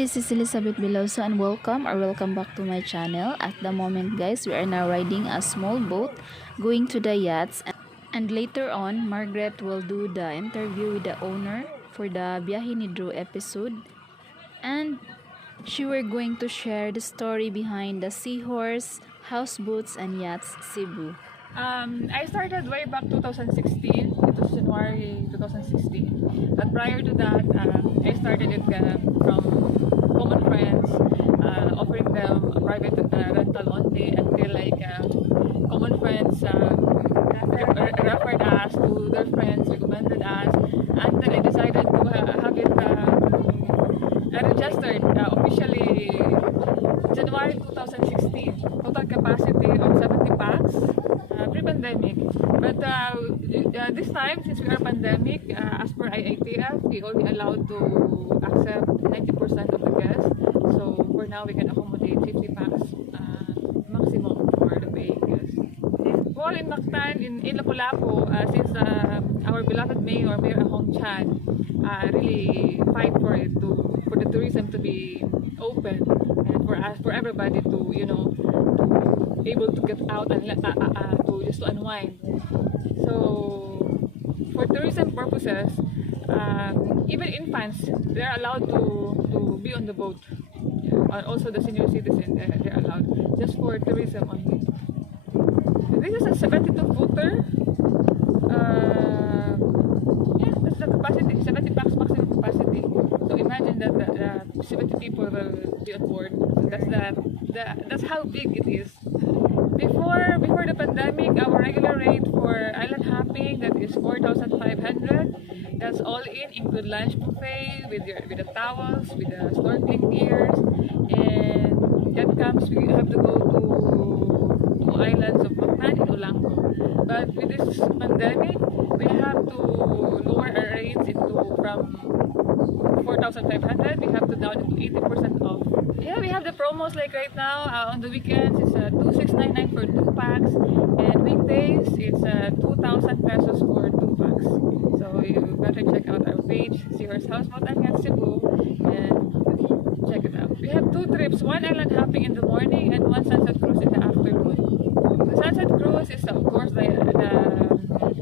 this is Elizabeth Veloso and welcome back to my channel. At the moment guys, we are now riding a small boat going to the yachts, and later on Margrette will do the interview with the owner for the Biyahe Ni Drew episode, and she were going to share the story behind the Seahorse Houseboats and Yachts Cebu. I started way back 2016. It was January 2016. But prior to that, I started it from common friends, offering them a private rental only until common friends referred us to their friends, recommended us, and then I decided to have it registered officially January 2016. Total capacity of 70 packs. Pre-pandemic, but this time, since we are pandemic, as per IATF, we only allowed to accept 90% of the guests. So for now, we can accommodate 50 packs maximum for the paying guests. Well, in Mactan, in Lapu-Lapu, since our beloved Mayor Ahong Chan really fight for it for the tourism to be open and for everybody to able to get out and to unwind. So for tourism purposes, even infants, they're allowed to be on the boat. And also the senior citizens, they're allowed just for tourism only. This is a 72-footer. That's the capacity, 70 packs maximum capacity. So imagine that 70 people will be on board. That's how big it is. Before the pandemic, our regular rate for island hopping, that is 4,500. That's all include lunch buffet with the towels, with the snorkeling gears, and that comes. We have to go to two islands of Mactan and Olango. But with this pandemic, we have to lower our rates from 4,500. We have to down it to 80% off. Yeah, we have the promos like right now. On the weekends, it's 2,699 for 2 packs, and weekdays it's 2,000 pesos for 2 packs. So you better check out our page, Seahorse Houseboats and Yatchs Cebu, and check it out. We have 2 trips: one island hopping in the morning and one sunset cruise in the afternoon. The sunset cruise is of course the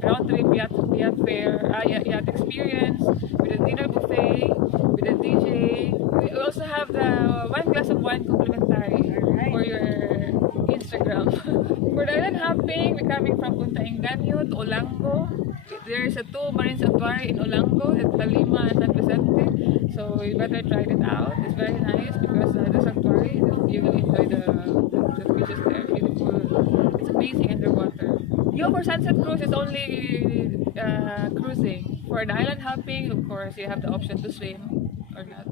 round trip yacht experience with a dinner buffet, with a DJ. We also have the 1 glass of wine complimentary for your Instagram. For the island hopping, we're coming from Punta Engaño to Olango. There is a 2 marine sanctuary in Olango, at Talima and San Vicente. So you better try it out. It's very nice because the sanctuary, you will enjoy the beaches there. Beautiful. It's amazing underwater. For sunset cruise is only cruising. For the island hopping, of course, you have the option to swim or not.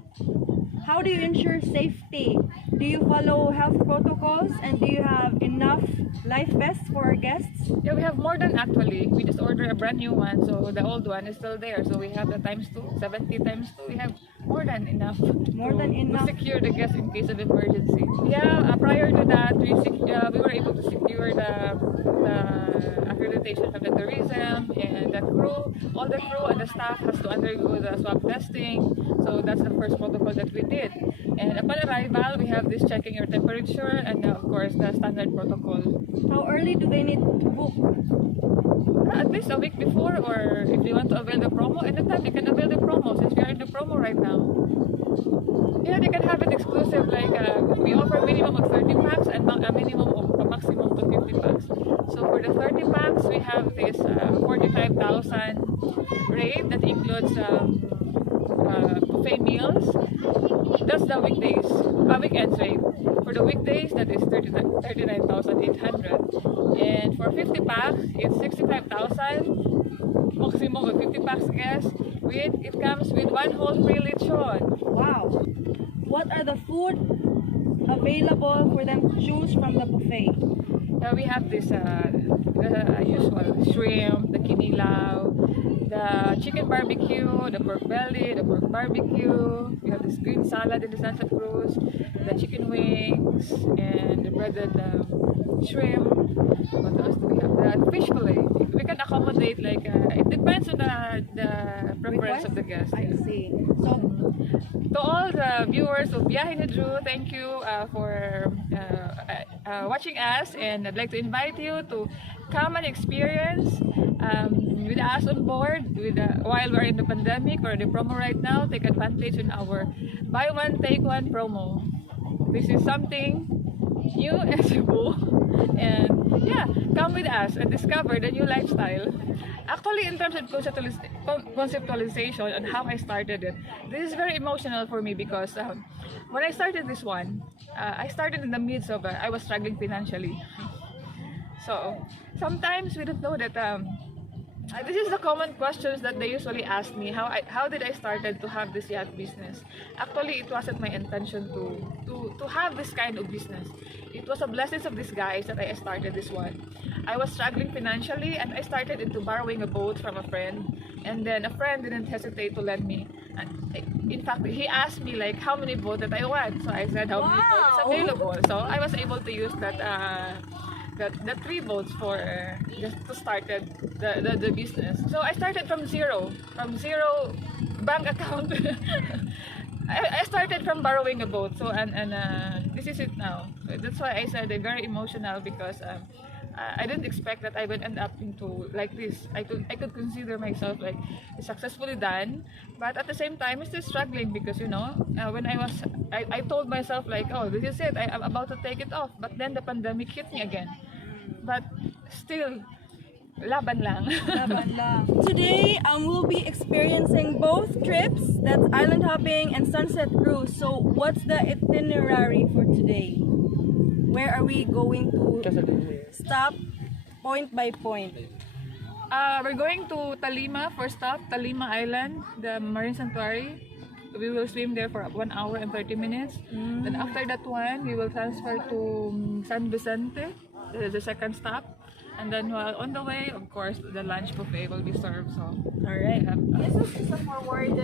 How do you ensure safety? Do you follow health protocols, and do you have enough life vests for our guests? Yeah, we have more than actually. We just ordered a brand new one, so the old one is still there. So we have the ×2, 70 ×2. We have more than enough. To secure the guests in case of emergency. Yeah, prior to that, we were able to secure the accreditation from the tourism, and the crew. All the crew and the staff has to undergo the swab testing. So that's the first protocol that we did. And upon arrival, we have this checking your temperature and of course the standard protocol. How early do they need to book? At least a week before, or if you want to avail the promo, anytime you can avail the promo since we are in the promo right now. Yeah, they can have it exclusive, we offer minimum of 30 packs and a minimum of a maximum to 50 packs. So for the 30 packs, we have this 45,000 rate that includes buffet meals. That's the weekends rate. For the weekdays, that is 39,800. And for 50 packs, it's 65,000. Maximum of 50 packs guests. It comes with 1 whole free lechon. Wow! What are the food available for them to choose from the buffet? We have this the usual shrimp, the kinilaw, the chicken barbecue, the pork belly, the pork barbecue. We have this green salad in the sunset cruise, the chicken wings, and the breaded shrimp. What else do we have? The fish fillet. We can accommodate like it depends on the preference of the guest. I Yeah. see. So, To all the viewers of Biyahe Ni Drew, thank you for watching us, and I'd like to invite you to come and experience with us on board while we're in the pandemic or the promo right now. Take advantage in our buy one take one promo. This is something new and Cebu, and yeah, come with us and discover the new lifestyle. Actually, in terms of conceptualization on how I started it, this is very emotional for me because when I started this one, I started in the midst of I was struggling financially. So sometimes we don't know that this is the common questions that they usually ask me. How did I started to have this yacht business? Actually, it wasn't my intention to have this kind of business. It was a blessing of disguise that I started this one. I was struggling financially, and I started into borrowing a boat from a friend, and then a friend didn't hesitate to lend me. In fact, he asked me like how many boats that I want. So I said how many boats is available. So I was able to use that. The 3 boats for just to start the business. So I started from zero bank account. I started from borrowing a boat. So and this is it now. So that's why I said I'm very emotional because I didn't expect that I would end up into like this. I could consider myself like successfully done, but at the same time I'm still struggling because when I told myself like, oh, this is it, I'm about to take it off, but then the pandemic hit me again. But still, laban lang. laban lang. Today, we'll be experiencing both trips. That's island hopping and sunset cruise. So, what's the itinerary for today? Where are we going to stop point by point? We're going to Talima for stop, Talima Island, the marine sanctuary. We will swim there for 1 hour and 30 minutes. Then after that one, we will transfer to San Vicente, the second stop. And then while on the way, of course, the lunch buffet will be served. So, All right. we have, This is just a forward